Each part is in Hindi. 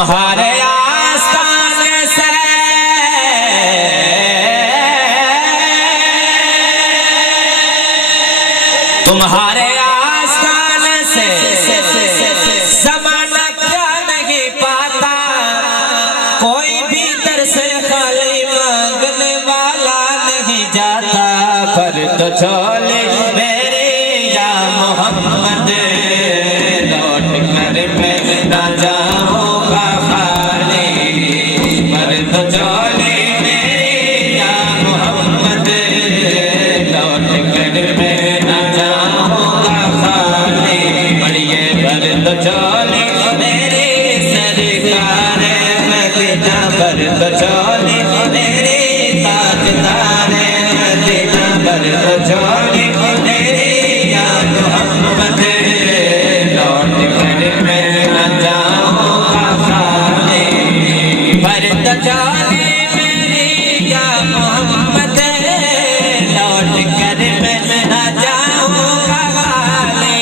तुम्हारे आस्ताने से तुम्हारे आस्ताने से ज़माना क्या नहीं पाता, कोई भी दर से खाली मांगने वाला नहीं जाता। पर तो चले मेरे या मोहम्मद, लौट कर मैं ना जाऊंगा खाली। पर तो चले मेरे या मोहम्मद, लौट कर मैं ना जाऊंगा खाली। बढ़िए पर तो चले मेरे सरकार मदीना, पर तो चले मेरे ताजदार मदीना, पर तो चले मेरे या मोहम्मद, लौट कर मैं ना जाऊंगा खाली। पर तो चले मेरे या मोहम्मद, लौट कर मैं ना जाऊंगा खाली।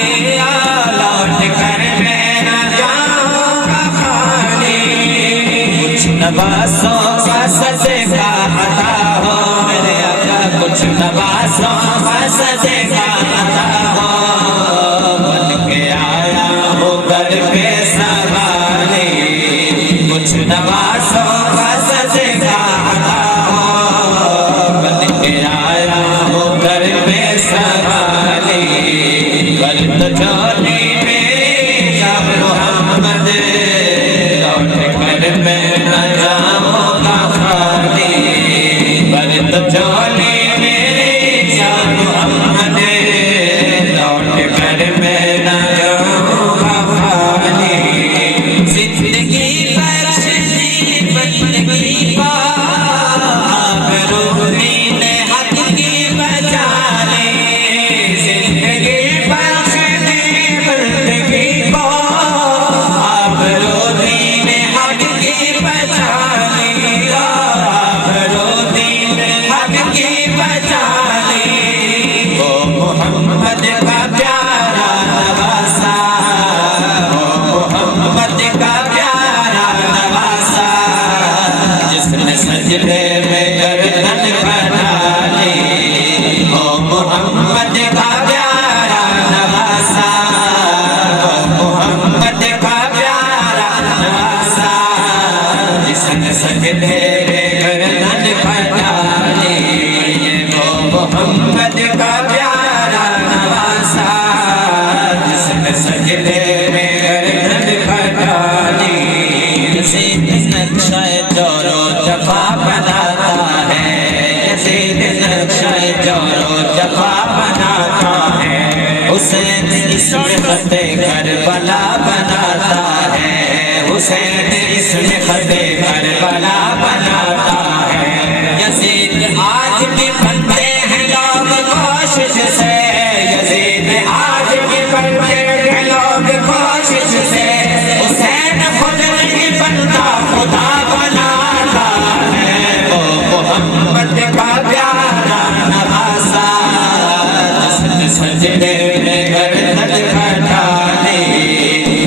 लौट कर मैं ना जाऊंगा खाली। कुछ नवाज़ों का सदका अता हो मेरे आका, कुछ नवाज़ों का सदका अता हो। बन के आया हो घर पे सवारी, कुछ नवाज़ों का सदका अता हो। बन के आया हो घर पे सवारी। पर तो चले मेरे या मोहम्मद, लौट कर मैं ना जाऊंगा खाली। पर तो चले मेरे या मोहम्मद, लौट कर मैं ना जाऊंगा खाली। जिंदगी बख्शी बंदगी का आबरूनी ने हक की बचा ले। जिंदगी बख्शी बंदगी को आबरूनी ने हक की बचा ले। आबरूनी ने हक की बचा ले। वो मोहम्मद का प्यारा नवासा, वो मोहम्मद का प्यारा नवासा, जिसने सजदे में गर्दन कटा ली। वो मोहम्मद का प्यारा नवासा, वो मोहम्मद का प्यारा नवासा, जिसने सजदे में गर्दन कटा ली। वो मोहम्मद का प्यारा नवासा, जिसने सजदे में गर्दन कटा ली। यज़ीद नक्शा जोरो जफा बनाता है, यज़ीद नक्शा जोरो जफा बनाता है। हुसैन इसमें खते करबला बनाता है, हुसैन इसमें खते करबला बनाता है। यज़ीद आज भी बनते हैं लोग कोशिश से, यज़ीद आज भी बनते हैं लोग कोशिश से। हुसैन खुद नहीं बनता, खुदा बनाता है। वो मोहम्मद का प्यारा नवासा, जिसने सजदे में गर्दन कटा ली।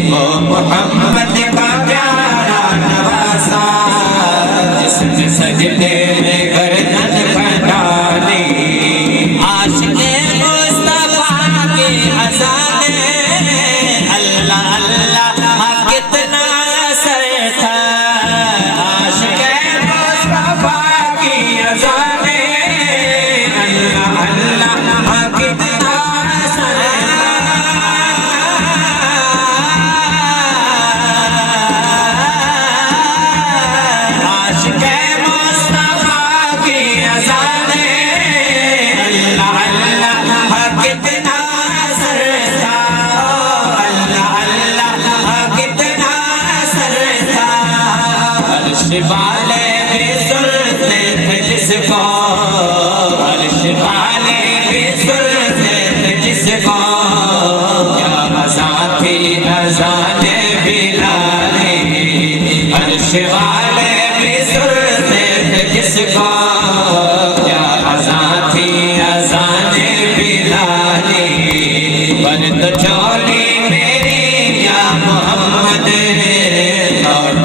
वो मोहम्मद का प्यारा नवासा, जिसने सजदे में गर्दन कटा ली। आशिक़े मुस्तफ़ा की अज़ाने अल्लाह अल्लाह कितना असर था। आशिक़े मुस्तफ़ा की अज़ाने अल्लाह अल्लाह कितना असर था। आशिक़े मुस्तफ़ा की अज़ाने अल्लाह अल्लाह कितना असर था। अल्लाह अल्लाह कितना असर था। अर्श वाले भी सुनते थे जिसको, अर्श वाले भी सुनते थे जिसको। क्या अज़ान थी अज़ाने बिलाले, अर्श वाले भी सुनते थे जिसको। क्या अज़ान थी अज़ाने बिलाले। पर तो चले मेरे या मोहम्मद, लौट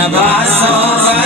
नवासों का